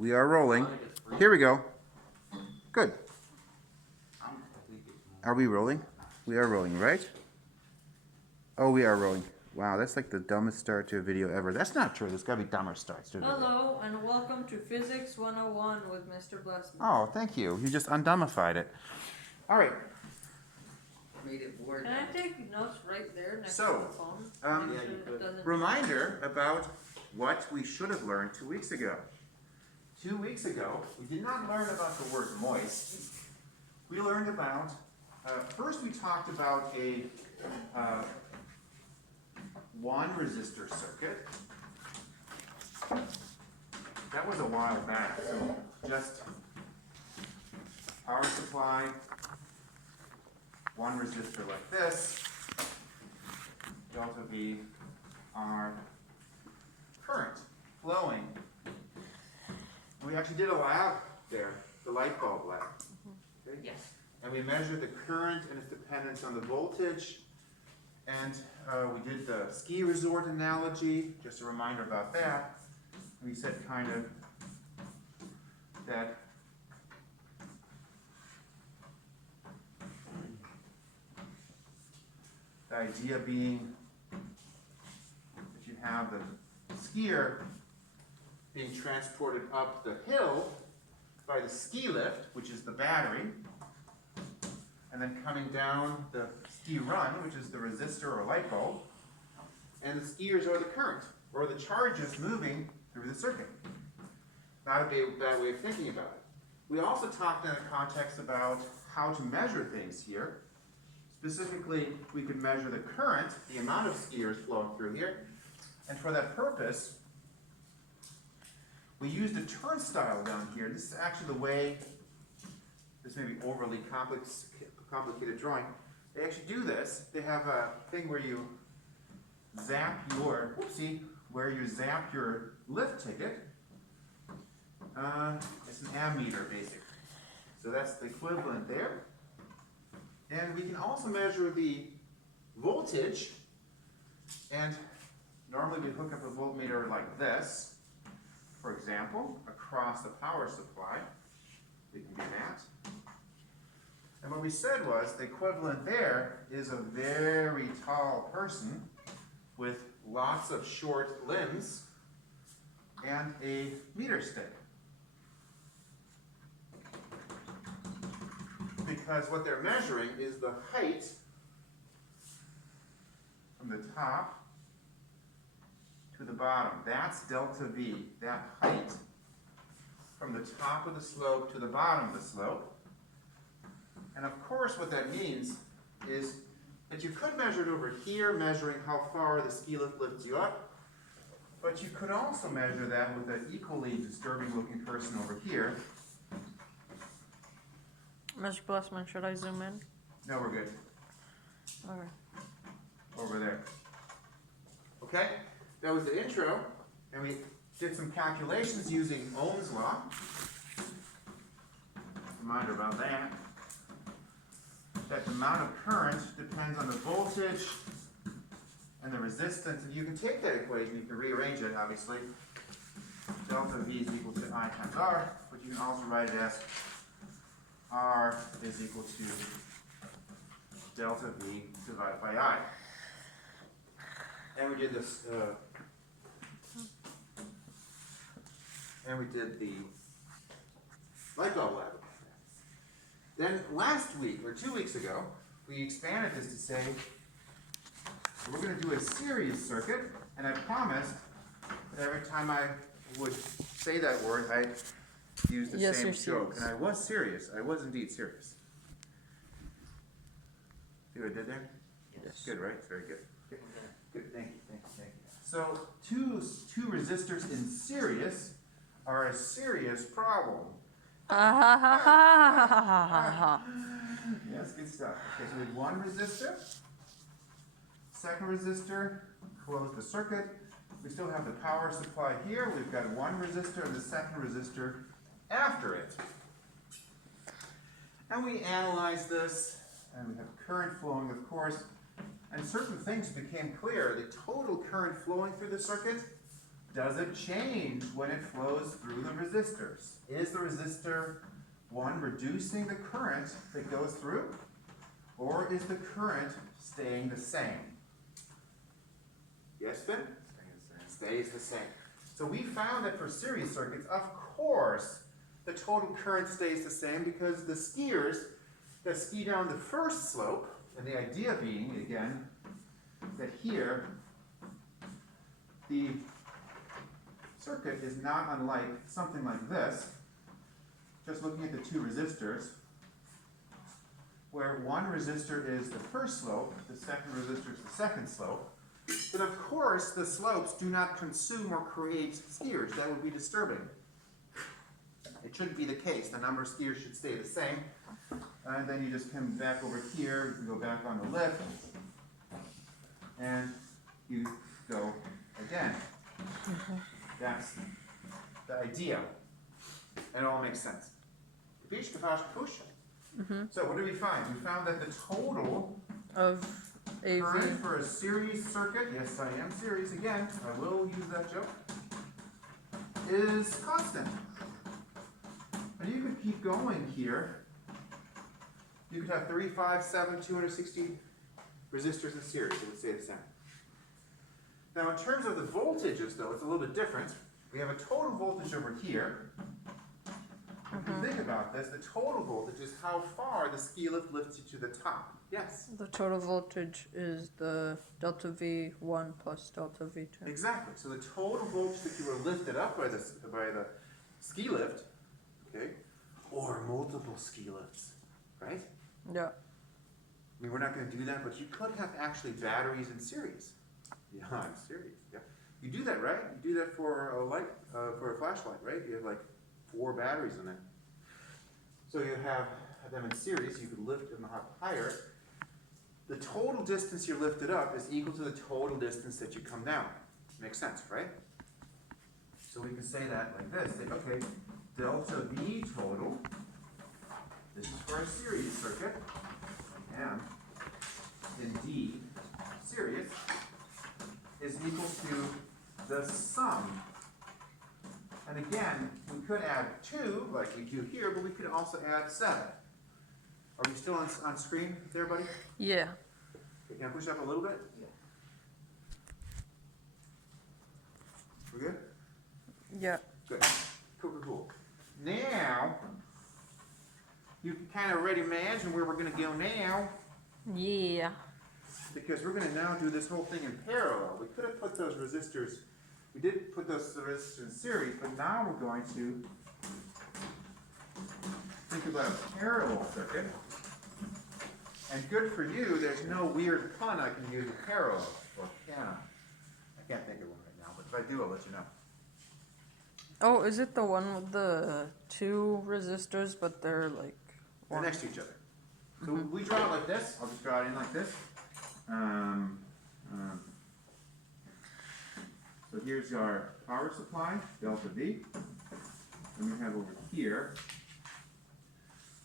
We are rolling. Here we go. Good. Are we rolling? We are rolling, right? Oh, we are rolling. Wow, that's like the dumbest start to a video ever. That's not true. There's got to be dumber starts to a video. Hello, and welcome to Physics 101 with Mr. Blessman. Oh, thank you. You just undumbified it. All right. Made it board. Can I take notes right there next So, to the phone? yeah, you could. Reminder about what we should have learned 2 weeks ago. 2 weeks ago, we did not learn about the word moist. We learned about, first we talked about a 1 resistor circuit. That was a while back, so just power supply, 1 resistor like this, delta V, our current flowing. We actually did a lab there, the light bulb lab. Okay? Yes. And we measured the current and its dependence on the voltage. And we did the ski resort analogy, just a reminder about that. We said kind of that the idea being that you have the skier being transported up the hill by the ski lift, which is the battery, and then coming down the ski run, which is the resistor or light bulb, and the skiers are the current, or the charges moving through the circuit. Not a bad way of thinking about it. We also talked in a context about how to measure things here. Specifically, we could measure the current, the amount of skiers flowing through here, and for that purpose, we used a turnstile down here. This is actually the way, this may be overly complicated drawing. They actually do this. They have a thing where you zap your, where you zap your lift ticket. It's an ammeter, basically. So that's the equivalent there. And we can also measure the voltage. And normally we hook up a voltmeter like this, for example, across the power supply. We can do that. And what we said was the equivalent there is a very tall person with lots of short limbs and a meter stick. Because what they're measuring is the height from the top to the bottom. That's delta V, that height from the top of the slope to the bottom of the slope. And of course what that means is that you could measure it over here, measuring how far the ski lift lifts you up, but you could also measure that with an equally disturbing looking person over here. Mr. Blessman, should I zoom in? No, we're good. Alright. Over there. Okay? That was the intro, and we did some calculations using Ohm's law. Reminder about that. That the amount of current depends on the voltage and the resistance. And you can take that equation, you can rearrange it, obviously. Delta V is equal to I times R, but you can also write it as R is equal to delta V divided by I. And we did this, and we did the light bulb lab. Then last week, or 2 weeks ago, we expanded this to say, we're going to do a series circuit, and I promised that every time I would say that word, I'd use the same you're joke. serious. And I was serious. I was indeed serious. See what I did there? Yes. Good, right? Very good. Good, thank you. So, two resistors in series are a serious problem. Yes, good stuff. Okay, so we have 1 resistor, second resistor, close the circuit. We still have the power supply here. We've got 1 resistor and the second resistor after it. And we analyze this, and we have current flowing, of course, and certain things became clear. The total current flowing through the circuit Does it change when it flows through the resistors? Is the resistor one reducing the current that goes through? Or is the current staying the same? Yes, Finn? Stays the same. So we found that for series circuits, of course, the total current stays the same because the skiers that ski down the first slope, and the idea being, again, that here, the circuit is not unlike something like this, just looking at the two resistors, where one resistor is the first slope, the second resistor is the second slope. But of course, the slopes do not consume or create skiers. That would be disturbing. It shouldn't be the case. The number of skiers should stay the same. And then you just come back over here, you can go back on the lift, and you go again. That's the idea. And it all makes sense. So what did we find? We found that the total Of AV. current for a series circuit, yes I am series again, I will use that joke, is constant. And you could keep going here. You could have 3, 5, 7, 260 resistors in series. It would stay the same. Now in terms of the voltages though, it's a little bit different. We have a total voltage over here. If you think about this, the total voltage is how far the ski lift lifts you to the top. Yes? The total voltage is the delta V1 plus delta V2. Exactly. So the total voltage that you were lifted up by the ski lift, okay, or multiple ski lifts, right? Yeah. I mean, we're not going to do that, but you could have actually batteries in series. Yeah, in series. Yeah. You do that, right? You do that for a light, for a flashlight, right? You have like 4 batteries in it. So you have them in series. You could lift them up higher. The total distance you're lifted up is equal to the total distance that you come down. Makes sense, right? So we can say that like this. Say, okay, delta V total, this is for a series circuit, and indeed, series, is equal to the sum. And again, we could add 2, like we do here, but we could also add 7. Are we still on screen there, buddy? Yeah. Okay, can I push up a little bit? Yeah. We're good? Yeah. Good. Cool. Now, you can kind of already imagine where we're going to go now, Yeah. because we're going to now do this whole thing in parallel. We could have put those resistors, we did put those resistors in series, but now we're going to think about a parallel circuit. And good for you, there's no weird pun I can use with parallel, or can I? I can't think of one right now, but if I do, I'll let you know. Oh, is it the one with the 2 resistors, but they're like They're one? next to each other. So we draw it like this. I'll just draw it in like this. So here's our power supply, delta V. And we have over here,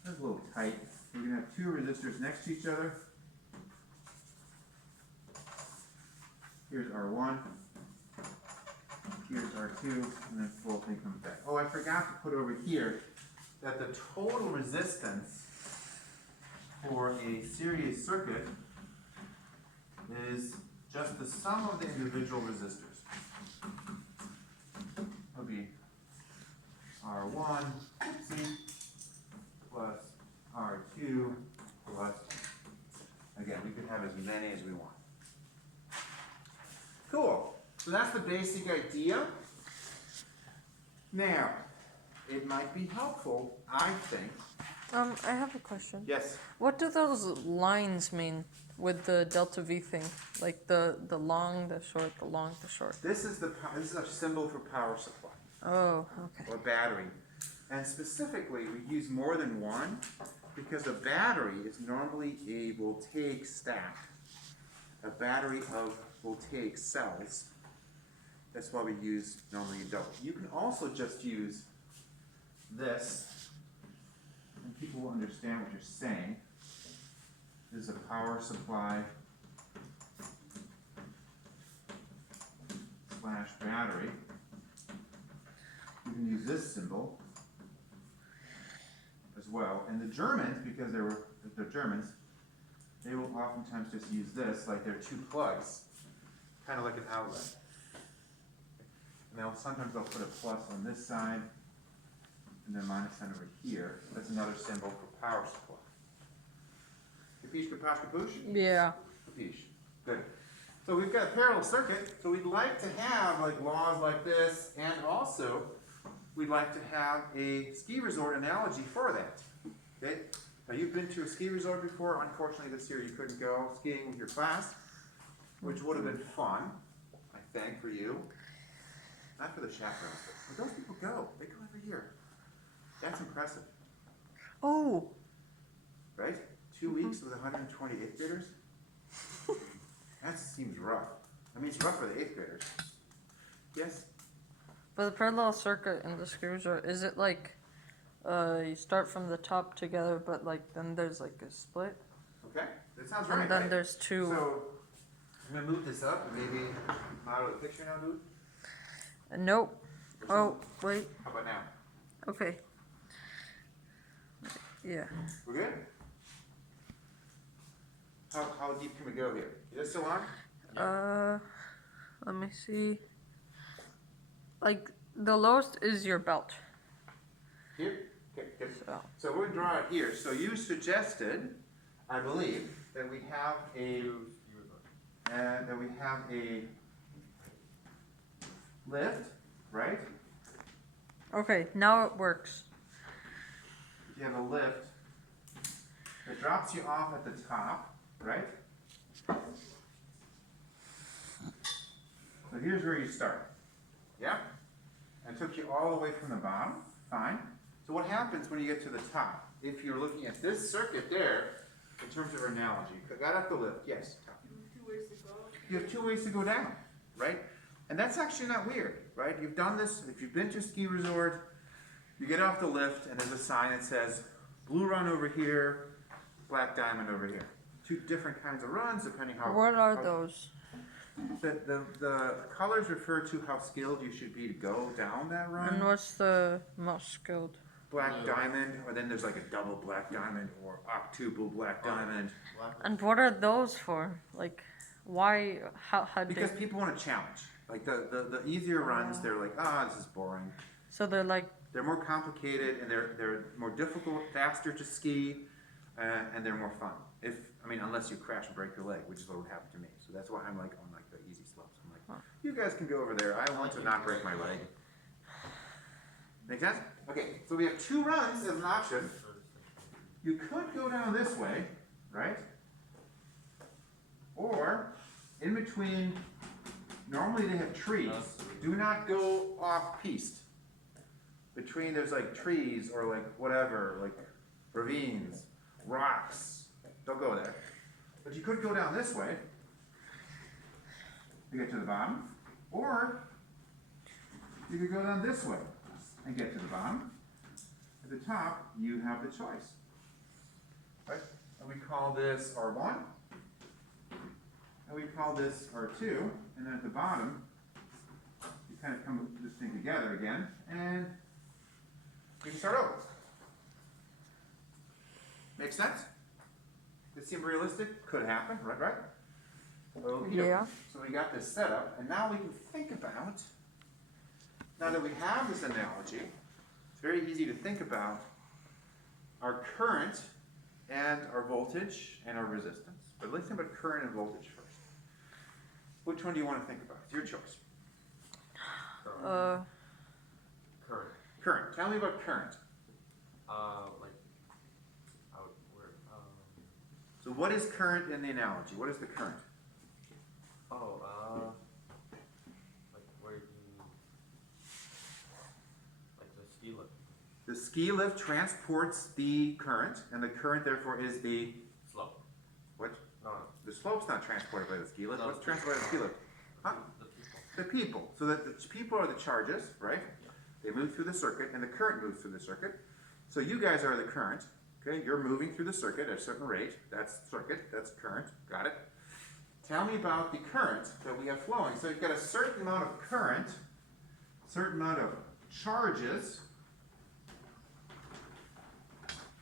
that's a little tight. We're going to have 2 resistors next to each other. Here's R1. Here's R2. And then the whole thing comes back. Oh, I forgot to put over here that the total resistance for a series circuit is just the sum of the individual resistors. It'll be R1 plus R2 plus, again, we could have as many as we want. Cool. So that's the basic idea. Now, it might be helpful, I think. I have a question. Yes. What do those lines mean with the delta V thing? Like the long, the short, the long, the short. This is a symbol for power supply Oh, okay. or battery. And specifically, we use more than one because a battery is normally a voltaic stack. A battery of voltaic cells. That's why we use normally a double. You can also just use this, and people will understand what you're saying. This is a power supply / battery. you can use this symbol as well. And the Germans, because they're Germans, they will oftentimes just use this, like they're two plugs, kind of like an outlet. And sometimes they'll put a plus on this side, and then minus sign over here. That's another symbol for power supply. Capiche, capash, capuche? Yeah. Capiche. Good. So we've got a parallel circuit, so we'd like to have like laws like this, and also we'd like to have a ski resort analogy for that. Okay? Now you've been to a ski resort before. Unfortunately this year you couldn't go skiing with your class, which would have been fun, I think, for you. Not for the chaperones, but those people go. They go every year. That's impressive, Oh, right? 2 weeks with 120 eighth graders? That seems rough. I mean, it's rough for the eighth graders. Yes? but the parallel circuit in the ski resort, is it like you start from the top together, but like then there's like a split, Okay, that sounds right. and then right? there's two. So, I'm gonna move this up and maybe model the picture now, dude. Nope. Or Oh, wait. How about now? Okay. Yeah. We're good? How deep can we go here? Is this still on? Let me see. Like the lowest is your belt. Here? Okay, good. So So we're gonna draw it here. So you suggested, I believe, that we have a lift, right? okay, now it works. You have a lift that drops you off at the top, right? So here's where you start. Yeah? And took you all the way from the bottom. Fine. So what happens when you get to the top? If you're looking at this circuit there, in terms of analogy, got up the lift, yes? You have 2 ways to go down, right? And that's actually not weird, right? You've done this, if you've been to a ski resort, you get off the lift and there's a sign that says blue run over here, black diamond over here. 2 different kinds of runs depending how. What are those? The colors refer to how skilled you should be to go down that And run. what's the most skilled? Black diamond, or then there's like a double black diamond or octuple black diamond. And what are those for? Like, why? How do? Because people want a challenge. Like the easier runs, they're like, this is boring. So they're like. They're more complicated and they're more difficult, faster to ski, and they're more fun. Unless you crash and break your leg, which is what would happen to me. So that's why I'm like on like the easy slopes. I'm like, you guys can go over there. I want to not break my leg. Make sense? Okay, so we have 2 runs as an option. You could go down this way, right? Or in between, normally they have trees. Do not go off piste. Between there's like trees or like whatever, like ravines, rocks. Don't go there. But you could go down this way to get to the bottom, or you could go down this way and get to the bottom. At the top, you have the choice. Right? And we call this R1, and we call this R2, and then at the bottom, you kind of come this thing together again, and we can start over. Make sense? Does it seem realistic? Could happen, right? Okay. Yeah. So we got this set up, and now we can think about, now that we have this analogy, it's very easy to think about our current and our voltage and our resistance. But let's think about current and voltage first. Which one do you want to think about? It's your choice. Current. Current. Tell me about current. So what is current in the analogy? What is the current? The ski lift. The ski lift transports the current, and the current therefore is the Slope. what? No, The slope's not transported by the ski lift. No. What's transported by the ski lift? Huh? the people. The people. So that the people are the charges, right? They move through the circuit, and the current moves through the circuit. So you guys are the current. Okay, you're moving through the circuit at a certain rate. That's circuit. That's current. Got it? Tell me about the current that we have flowing. So you've got a certain amount of current, certain amount of charges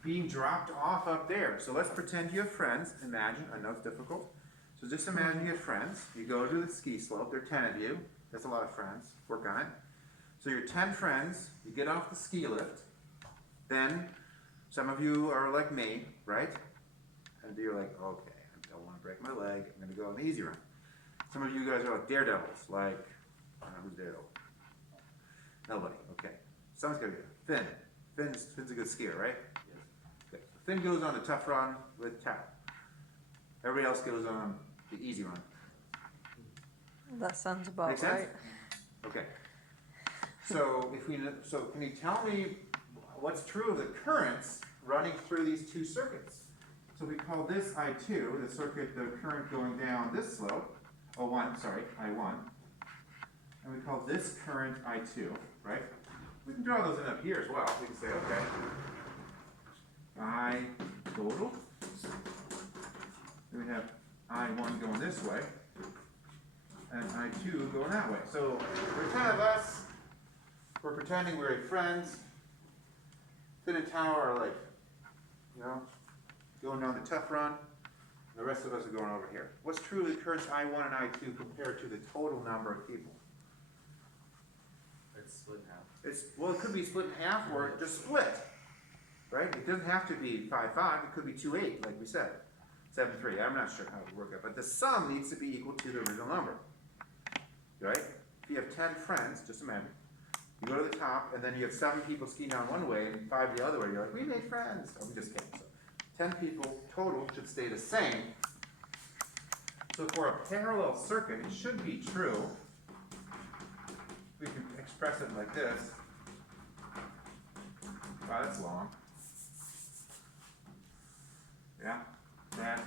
being dropped off up there. So let's pretend you have friends. Imagine, I know it's difficult. So just imagine you have friends. You go to the ski slope. There are 10 of you. That's a lot of friends. Work on it. So you're 10 friends. You get off the ski lift. Then some of you are like me, right? And you're like, okay, I don't want to break my leg. I'm going to go on the easy run. Some of you guys are like daredevils. Like, I don't know who's daredevil. Nobody. Okay. Someone's got to do it. Finn's a good skier, right? Yes. Okay. Finn goes on the tough run with Tao. Everybody else goes on the easy run. That sounds about Make sense? right. Okay. So can you tell me what's true of the currents running through these two circuits? So we call this I2, the circuit, the current going down this slope, I1, and we call this current I2, right? We can draw those in up here as well. We can say, okay, I total. Then we have I1 going this way, and I2 going that way. So pretend of us, we're pretending we're friends. Finn and Tao are like, going down the tough run. And the rest of us are going over here. What's true of the currents I1 and I2 compared to the total number of people? It's split in half. Well, it could be split in half or just split, right? It doesn't have to be 5-5. It could be 2-8, like we said. 7-3. I'm not sure how it would work out, but the sum needs to be equal to the original number, right? If you have 10 friends, just imagine. You go to the top, and then you have 7 people skiing down one way and 5 the other way. You're like, we made friends. Oh, I'm just kidding. So 10 people total should stay the same. So for a parallel circuit, it should be true. We can express it like this. Wow, that's long. Yeah, that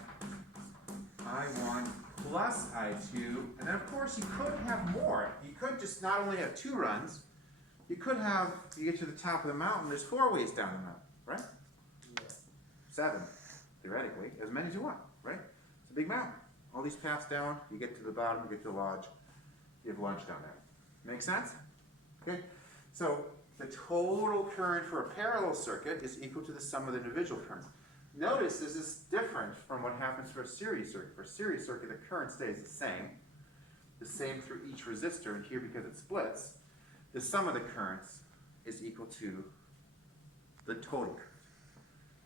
I1 plus I2, and then of course you could have more. You could just not only have 2 runs, you could have, you get to the top of the mountain, there's 4 ways down the mountain, right? Yeah. 7, theoretically, as many as you want, right? It's a big mountain. All these paths down, you get to the bottom, you get to the lodge, you have lunch down there. Make sense? Okay, so the total current for a parallel circuit is equal to the sum of the individual currents. Notice this is different from what happens for a series circuit. For a series circuit, the current stays the same through each resistor, and here because it splits, the sum of the currents is equal to the total current.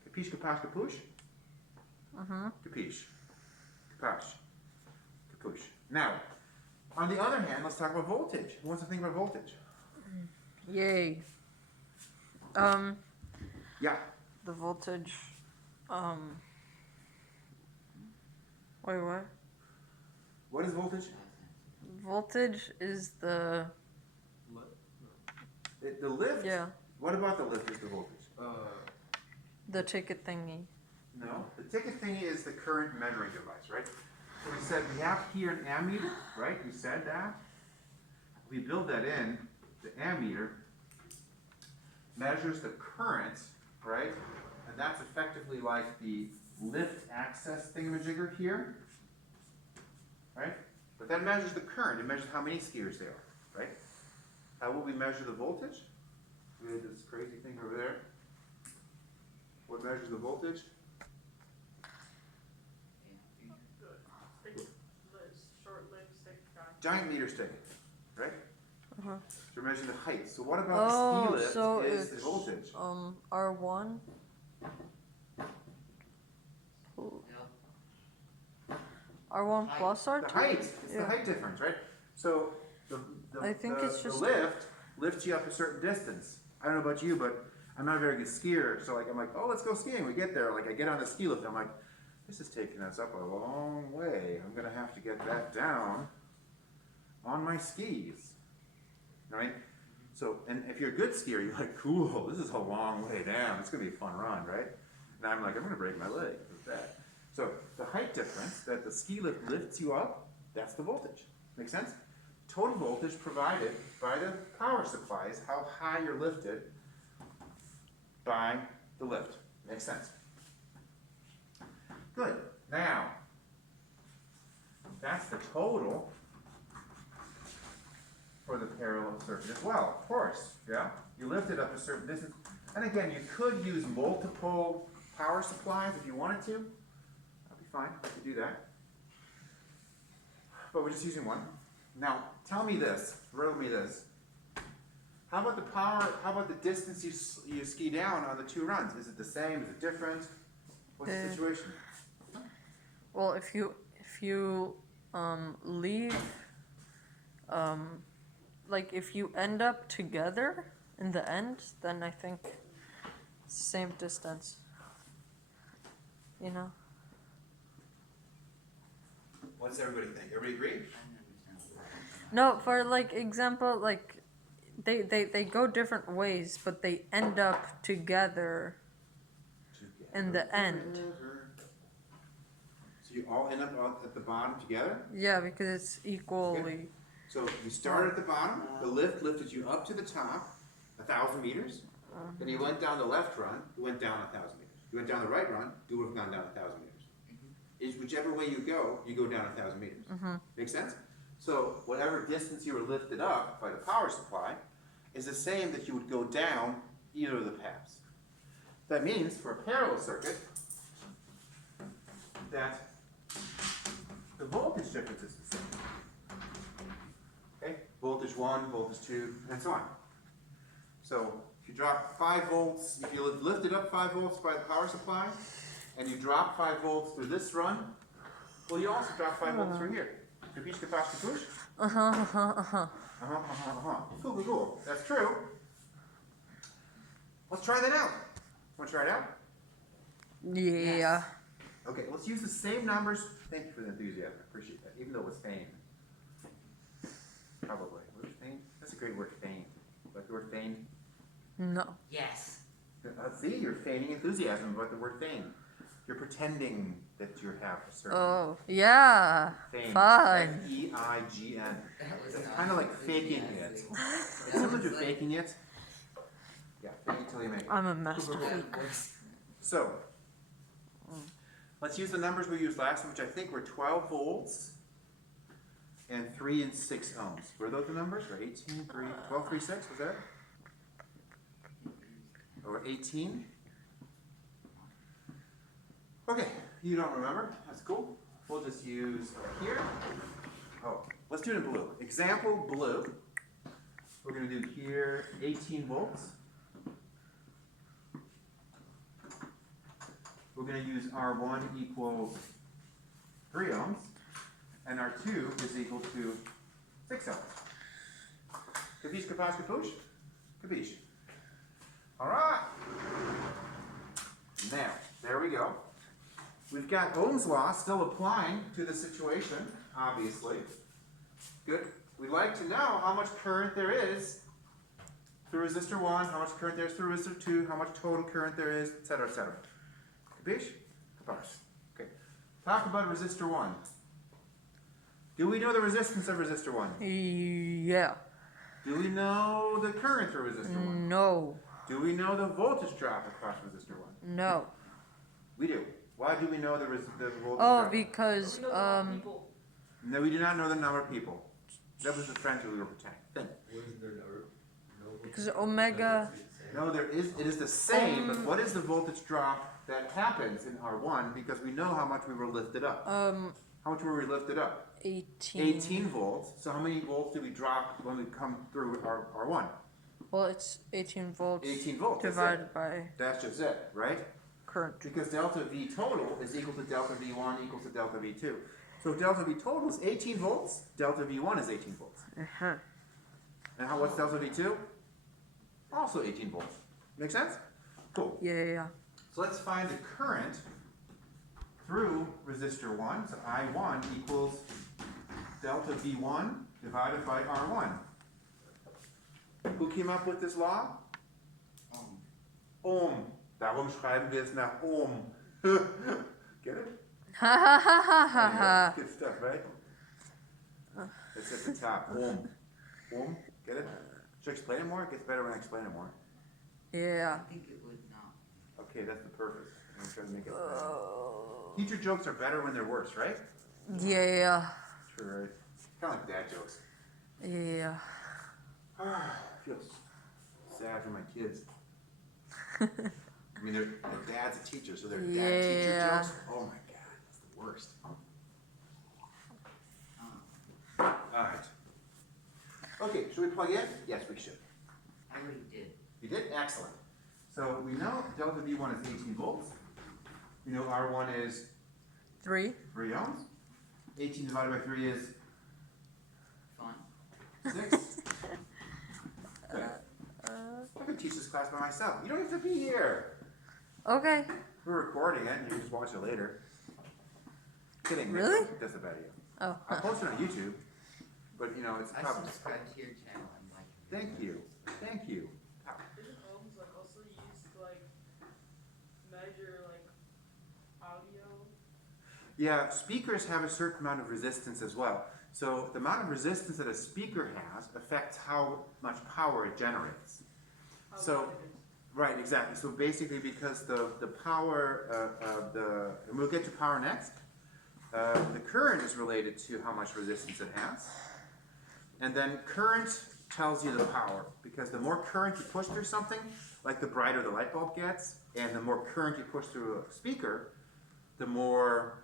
Capiche, capache, capuche? Capiche. Capache. Capuche. Now, on the other hand, let's talk about voltage. Who wants to think about voltage? Yay. Yeah. The voltage, wait, what? What is voltage? Voltage is the, The lift? yeah, What about the lift is the voltage? the ticket thingy. No. The ticket thingy is the current measuring device, right? So we said we have here an ammeter, right? We said that. We build that in. The ammeter measures the current, right? And that's effectively like the lift access thingamajigger here, right? But that measures the current. It measures how many skiers there are, right? How will we measure the voltage? We had this crazy thing over there. What measures the voltage? Giant meter stick, right? Uh-huh. So we're measuring the height. So what about the ski Oh, lift so is the it's, voltage? R1? R1 plus R2? The height. It's the Yeah. height difference, right? So I think it's the just- lift lifts you up a certain distance. I don't know about you, but I'm not a very good skier. So I'm like, oh, let's go skiing. We get there. Like I get on the ski lift. I'm like, this is taking us up a long way. I'm gonna have to get that down on my skis, right? So, and if you're a good skier, you're like, cool, this is a long way down. It's gonna be a fun run, right? And I'm like, I'm gonna break my leg with that. So the height difference that the ski lift lifts you up, that's the voltage. Make sense? Total voltage provided by the power supply is how high you're lifted by the lift. Makes sense? Good. Now, that's the total for the parallel circuit as well, of course, yeah? You lift it up a certain distance, and again, you could use multiple power supplies if you wanted to. That'd be fine, you could do that. But we're just using one. Now, tell me this, riddle me this. How about the power, how about the distance you ski down on the two runs? Is it the same, is it different? What's the situation? Well, if you leave, like if you end up together in the end, then I think same distance. You know. What does everybody think? Everybody agree? No, for like example, like they go different ways, but they end up together in the end. So you all end up at the bottom together? Yeah, because it's equally. So you started at the bottom, the lift lifted you up to the top, 1,000 meters. Then you went down the left run, you went down 1,000 meters. You went down the right run, you would have gone down 1,000 meters. Is whichever way you go down 1,000 meters. Make sense? So whatever distance you were lifted up by the power supply is the same that you would go down either of the paths. That means for a parallel circuit that the voltage difference is the same. Okay? Voltage 1, voltage 2, and so on. So if you drop 5 volts, if you lifted up 5 volts by the power supply, and you drop 5 volts through this run, well, you also drop 5 volts through here. Capiche, capache, capuche? Cool, cool. That's true. Let's try that out. Want to try it out? Yeah. Okay, let's use the same numbers. Thank you for the enthusiasm. I appreciate that. Even though it was feigned. Probably. What is feigned? That's a great word, feigned. Like the word feigned? No. Yes. See, you're feigning enthusiasm about the word feigned. You're pretending that you have a certain Oh, yeah. fame. Fine. F-E-I-G-N. That was It's not kind of like faking it. enthusiastic. It's similar to faking it. Yeah, fake it till you make it. I'm a master That faker. was- So, let's use the numbers we used last time, which I think were 12 volts and 3 and 6 ohms. Were those the numbers? Or 18, 3, 12, 3, 6, was that? Or 18? Okay, you don't remember. That's cool. We'll just use here. Oh, let's do it in blue. Example blue. We're going to do here 18 volts. We're going to use R1 equals 3 ohms, and R2 is equal to 6 ohms. Capiche, capache, capuche? Capiche. All right. Now, there we go. We've got Ohm's law still applying to the situation, obviously. Good. We'd like to know how much current there is through resistor 1, how much current there is through resistor 2, how much total current there is, etc., etc. Capiche? Capache. Okay. Talk about resistor 1. Do we know the resistance of resistor 1? Yeah. Do we know the current through resistor 1? No. Do we know the voltage drop across resistor 1? No. We do. Why do we know the voltage Oh, drop? because No, we do not know the number of people. That was the friend who we were pretending. Think. because omega. No, there is. It is the same. But what is the voltage drop that happens in R1? Because we know how much we were lifted up. How much were we lifted up? 18. 18 volts. So how many volts do we drop when we come through R1? Well, it's 18 volts 18 volts. That's it. divided by That's just it, right? current. Because delta V total is equal to delta V1 equals to delta V2. So if delta V total is 18 volts, delta V1 is 18 volts. Uh-huh. And what's delta V2? Also 18 volts. Make sense? Cool. Yeah. So let's find the current through resistor 1. So I1 equals delta V1 divided by R1. Who came up with this law? Ohm. Darum schreiben wir es nach Ohm. Get it? Ha ha ha ha ha Yeah, ha. good stuff, right? It's at the top. Ohm. Ohm. Get it? Should I explain it more? It gets better when I explain it more. Yeah. I think it would not. Okay, that's the purpose. I'm trying to make it better. Teacher jokes are better when they're worse, right? Yeah. True, right? Kind of like dad jokes. Yeah. I feel sad for my kids. I mean, their dad's a teacher, so their dad-teacher Yeah. jokes. Oh my god, it's the worst. All right. Okay, should we plug in? Yes, we should. I already did. You did? Excellent. So we know delta V1 is 18 volts. We know R1 is 3. 3 ohms. 18 divided by 3 is Fun. 6. Good. I could teach this class by myself. You don't have to be here. Okay. We're recording it, and you can just watch it later. Kidding. Really? That's a bad idea. Oh. I'll post it on YouTube, but you know, it's I probably. subscribe to your channel and like it. Thank you. Thank you. Isn't ohms like also used to like measure like audio? Yeah, speakers have a certain amount of resistance as well. So the amount of resistance that a speaker has affects how much power it generates. How So- loud it is. Right, exactly. So basically, because the power and we'll get to power next. The current is related to how much resistance it has, and then current tells you the power. Because the more current you push through something, like the brighter the light bulb gets, and the more current you push through a speaker, the more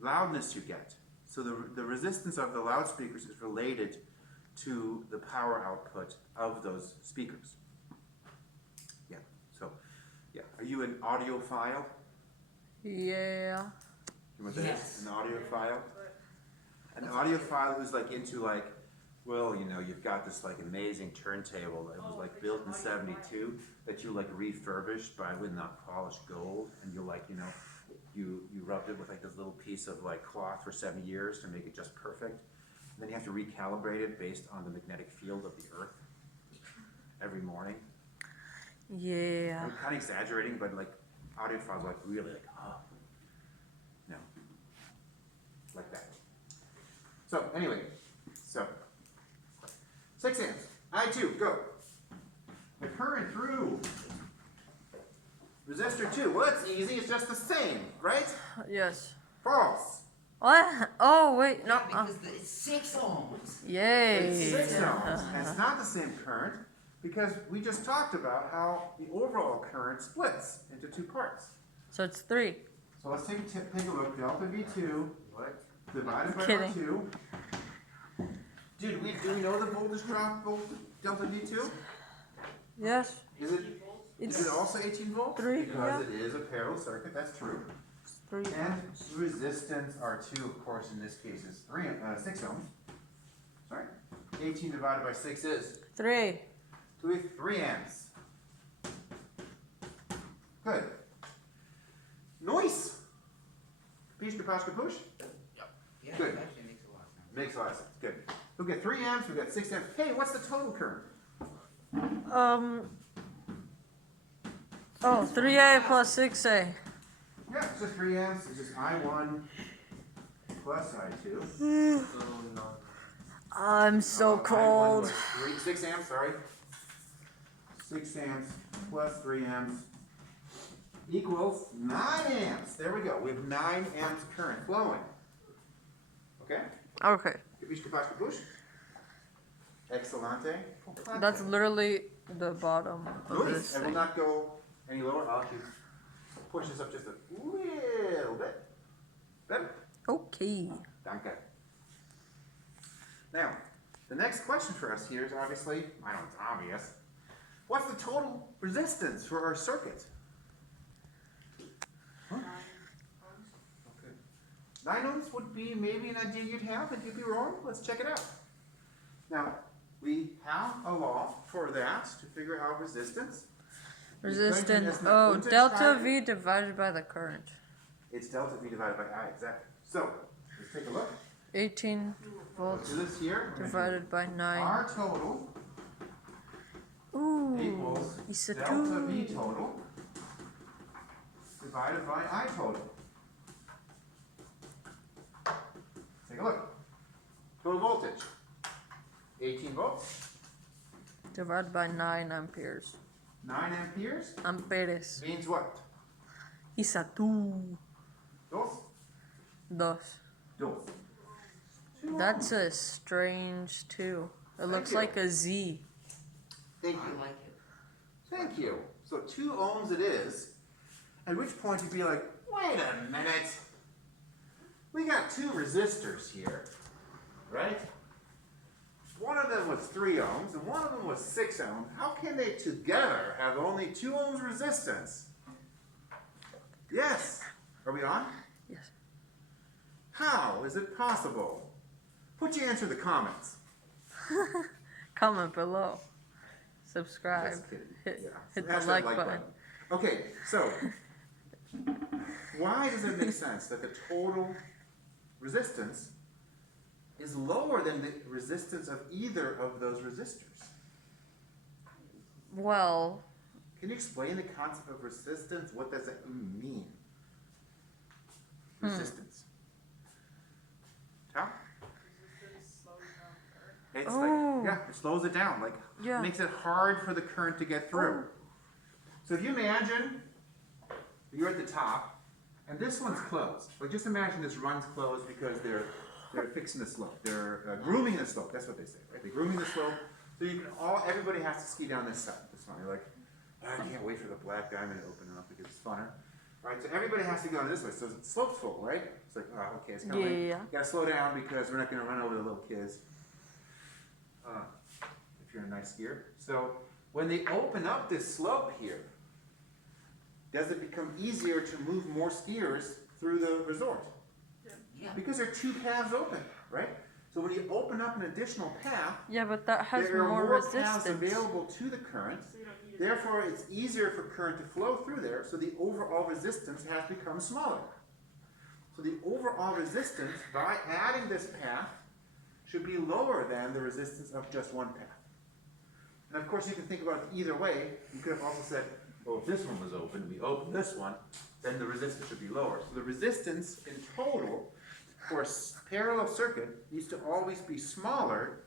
loudness you get. So the resistance of the loudspeakers is related to the power output of those speakers. Yeah. So, yeah. Are you an audiophile? Yeah. You know what that is? Yes. An audiophile? But An audiophile who's like into like, well, you know, you've got this like amazing turntable that was like built in '72 that you like refurbished by with not polished gold, and you like, you know, you rubbed it with like this little piece of like cloth for 7 years to make it just perfect. And then you have to recalibrate it based on the magnetic field of the earth every morning. Yeah. I'm kind of exaggerating, but like audiophiles like really like, oh, no, like that. So anyway, 6 amps. I2, go. The current through resistor 2. Well, that's easy. It's just the same, right? Yes. False. What? Oh wait, no. Yeah, because it's 6 ohms. Yay. It's 6 ohms. And it's not the same current because we just talked about how the overall current splits into 2 parts. So it's 3. So let's take a look. Delta V2 divided by Kidding. R2. Dude, do we know the voltage drop delta V2? Yes. Is it It's also 18 volts? 3, Because yeah. it is a parallel circuit, that's true. 3. And resistance R2, of course, in this case is 6 ohms. Sorry. 18 divided by 6 is 3. 3 amps. Good. Noise. Piszka, paszka, push. Yeah, Good. it actually makes a lot of sense. Makes a lot of sense. Good. We've got 3 amps, we've got 6 amps. Hey, what's the total current? Oh, 3A plus 6A. Yeah, it's just 3 amps. It's just I1 plus I2. So no. I'm so I1 cold. was 6 amps, sorry. 6 amps plus 3 amps equals 9 amps. There we go. We have 9 amps current flowing. Okay? Okay. Piszka, paszka, push. Excellente. That's literally the bottom of Nice. this I will thing. not go any lower. I'll actually push this up just a little bit. Better. Okay. Danke. Now, the next question for us here is obviously, I know it's obvious. What's the total resistance for our circuit? Huh? Okay. 9 ohms would be maybe an idea you'd have, and you'd be wrong. Let's check it out. Now, we have a law for that to figure out resistance. Resistance. It's Oh, going to delta try- V divided by the current. It's delta V divided by I, exactly. So, let's take a look. 18 We'll volts do this here. We're gonna do divided by 9. R total Ooh, equals it's a delta V 2. total divided by I total. Take a look. Total voltage, 18 volts, Divided by 9 amperes. 9 amperes, Amperes. means what? It's a 2. Dos? Dos. Dos. 2 That's ohms. a strange 2. It looks you. like a Z. Thank I you. like it. Thank you. So 2 ohms it is. At which point you'd be like, wait a minute. We got 2 resistors here, right? One of them was 3 ohms and one of them was 6 ohms. How can they together have only 2 ohms resistance? Yes. Are we on? Yes. How is it possible? Put your answer in the comments. Comment below. Subscribe. Just kidding. Hit, Yeah. hit Smash the that like button. Okay, so why does it make sense that the total resistance is lower than the resistance of either of those resistors? Well, Can you explain the concept of resistance? What does it even mean? Resistance. Tom? Resistance slows down current. It's Oh. like, yeah, it slows it down. Like, yeah. makes it hard for the current to get through. So if you imagine you're at the top, and this one's closed. Like, just imagine this run's closed because they're fixing the slope. They're grooming the slope. That's what they say, right? They're grooming the slope. So you can everybody has to ski down this side. This one. You're like, oh, I can't wait for the black diamond to open up because it's funner. Right? So everybody has to go on this way. So the slope's full, right? It's like, oh, okay, it's kind of late. Yeah. You gotta slow down because we're not gonna run over the little kids. If you're a nice skier. So when they open up this slope here, does it become easier to move more skiers through the resort? Yeah. Because there are 2 paths open, right? So when you open up an additional path, Yeah, but that has there are more more paths resistance. available to the current. So you don't need it. Therefore, it's easier for current to flow through there, so the overall resistance has become smaller. So the overall resistance, by adding this path, should be lower than the resistance of just one path. And of course, you can think about it either way. You could have also said, well, if this one was open, we open this one, then the resistance should be lower. So the resistance in total for a parallel circuit needs to always be smaller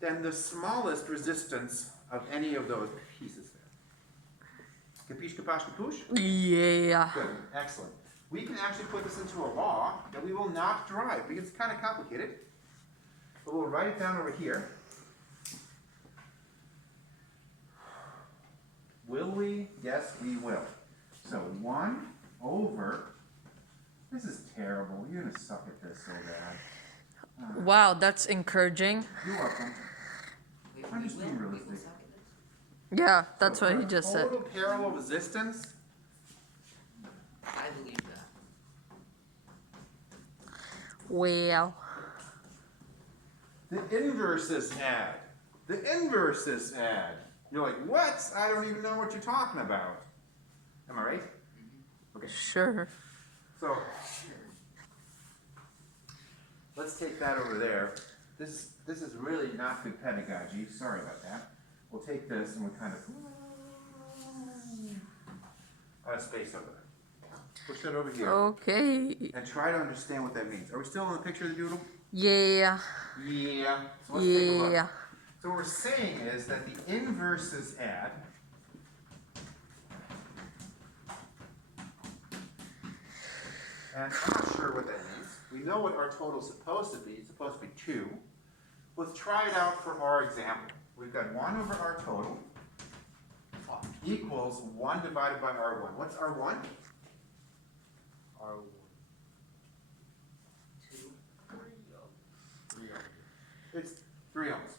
than the smallest resistance of any of those pieces there. Capiche, capache, capuche? Yeah. Good, excellent. We can actually put this into a law that we will not drive because it's kind of complicated. But we'll write it down over here. Will we? Yes, we will. So 1 over, this is terrible. You're going to suck at this so bad. Wow, that's encouraging. You're welcome. I'm just being We will realistic. suck at this? Yeah, that's So what he our just said. Total parallel resistance. I believe that. Wow. The inverse is add. The inverse is add. You're like, what? I don't even know what you're talking about. Am I right? Okay. Sure. So let's take that over there. This is really not good pedagogy. Sorry about that. We'll take this and we'll kind of out of space over there. Push that over here Okay. and try to understand what that means. Are we still in the picture of the doodle? Yeah. Yeah. So let's take a look. Yeah. So what we're saying is that the inverse is add. And I'm not sure what that means. We know what our total is supposed to be. It's supposed to be 2. Let's try it out for our example. We've got 1 over our total equals 1 divided by R1. What's R1? R1. 2. 3 of It's 3 ohms.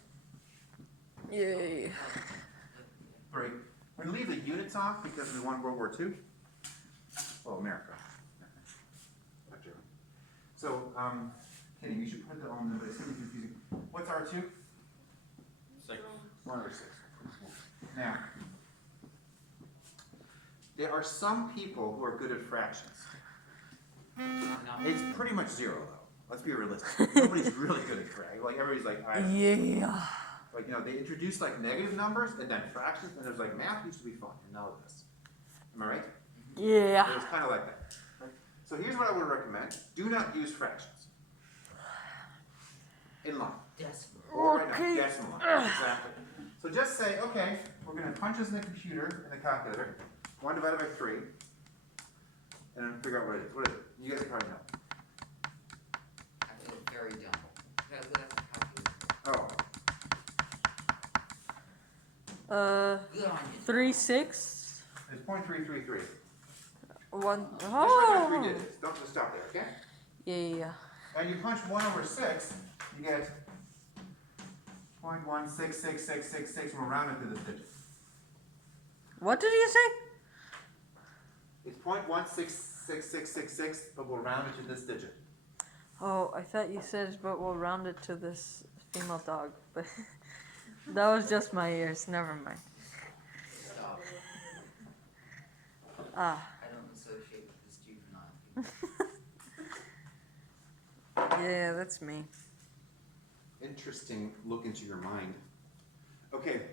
Yay. 3. We're going to leave the units off because we won World War II. Well, America. Not Germany. So, kidding, you should put the ohm in, but it's really confusing. What's R2? 6. 1 over 6. Now, there are some people who are good at fractions. It's pretty much 0, though. Let's be realistic. Nobody's really good at fractions. Like, everybody's like, I don't know. Yeah. Like, you know, they introduced like negative numbers and then fractions, and there's like math used to be fun, and none of this. Am I right? Yeah. It was kind of like that. Right? So here's what I would recommend: do not use fractions. In line. Decimal. Or right now, Okay. decimal line. Exactly. So just say, okay, we're going to punch this in the computer, in the calculator, 1 divided by 3, and then figure out what it is. What is it? You guys probably know. I feel very dumb. That's a calculator. Oh. Good on you. 3/6. It's 0.333. One. Just write down three Oh. digits. Don't just stop there, okay? Yeah. And you punch 1/6, you get 0.166666. We'll round it to this digit. What did you say? It's 0.166666, but we'll round it to this digit. Oh, I thought you said, but we'll round it to this female dog. But that was just my ears. Never mind. Stop. Ah. I don't associate with this juvenile. Yeah, that's me. Interesting look into your mind. Okay.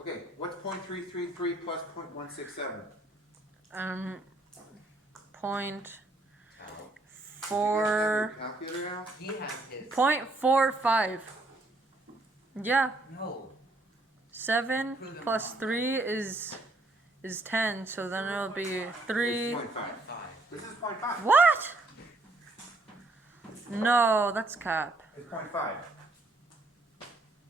Okay, what's 0.333 plus 0.167? Point Tell. four. Calculator out? He has his. 0.45. Yeah. No. 7 plus 3 is 10, so then it'll be 3. It's 0.5. 5. This is 0.5. What? No, that's cap. It's 0.5.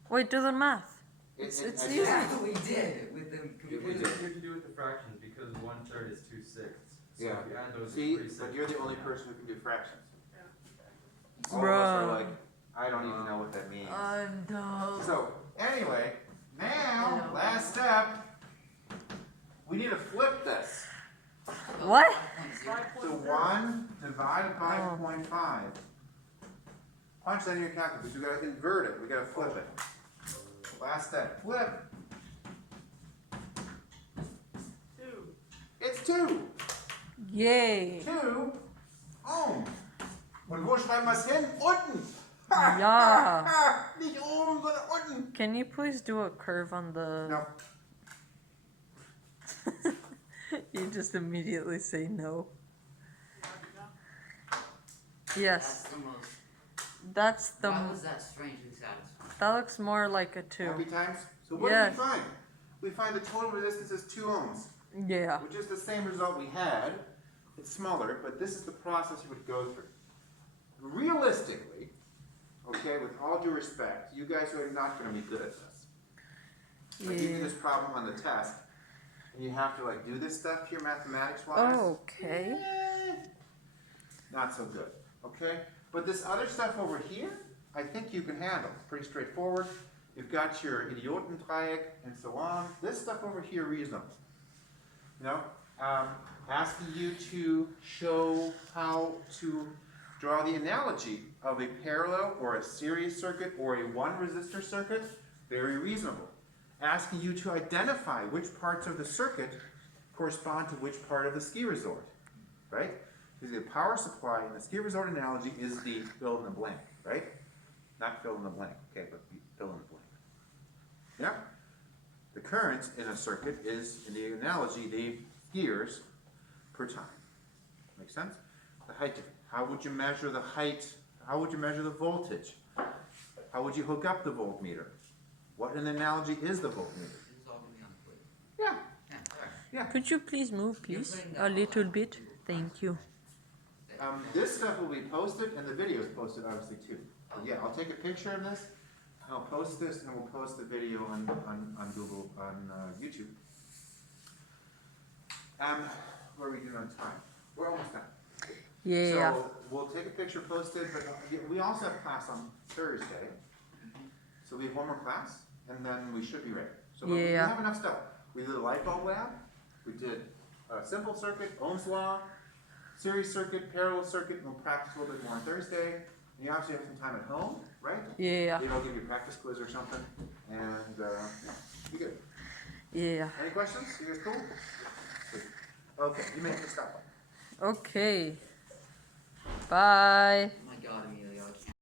Wait, do the math. It's It's I- easy. That's what we did with the You computer. did. You have to do with the fractions because 1/3 is 2/6. So Yeah. if you add those, See, it's 3/6. but you're the only person who can do fractions. All Bruh. of us are like, I don't even know what that means. I'm dumb. So, anyway, I now, know. last step, we need to flip this. What? 5.0. So 1 divided by Oh. 0.5. Punch that in your calculator, because we gotta invert it, we gotta flip it. Last step, flip. 2. It's 2. Yay. 2 Ohm. Und wo schreiben wir es hin? Unten. Ja. Nicht oben, sondern unten. Can you please do a curve on the. No. You just immediately say no. Yes, That's the most. that's the. Why was that strangely satisfying? That looks more like a 2. Happy times? So what Yes. do we find? We find the total resistance is 2 ohms, Yeah. which is the same result we had. It's smaller, but this is the process you would go through. Realistically, okay, with all due respect, you guys are not going to be good at this. I give you Yeah. this problem on the test, and you have to like do this stuff here mathematics-wise. Okay. Not so good, okay? But this other stuff over here, I think you can handle. It's pretty straightforward. You've got your Idiotendreieck and so on. This stuff over here, reasonable. You know, asking you to show how to draw the analogy of a parallel or a series circuit or a one resistor circuit, very reasonable. Asking you to identify which parts of the circuit correspond to which part of the ski resort, right? Because the power supply in the ski resort analogy is the fill in the blank, right? Not fill in the blank, okay, but the fill in the blank. Yeah? The current in a circuit is, in the analogy, the skiers per time. Make sense? The height of it. How would you measure the height? How would you measure the voltage? How would you hook up the voltmeter? What in the analogy is the voltmeter? This is all gonna be on the plate. Yeah. Yeah, sorry. Could you please move, please? A little bit. Thank you. This stuff will be posted, and the video is posted, obviously, too. But yeah, I'll take a picture of this, and I'll post this, and we'll post the video on Google, on YouTube. Where are we doing on time? We're almost done. Yeah. So we'll take a picture, post it, but we also have class on Thursday. So we have one more class, and then we should be ready. So but we Yeah. have enough stuff. We did a light bulb lab, we did a simple circuit, Ohm's law, series circuit, parallel circuit, and we'll practice a little bit more on Thursday. And you obviously have some time at home, right? Yeah. Maybe I'll give you a practice quiz or something, and yeah, be good. Yeah. Any questions? You guys cool? Good. Okay, you may hit the stop button. Okay. Bye. Oh my god, Amelia.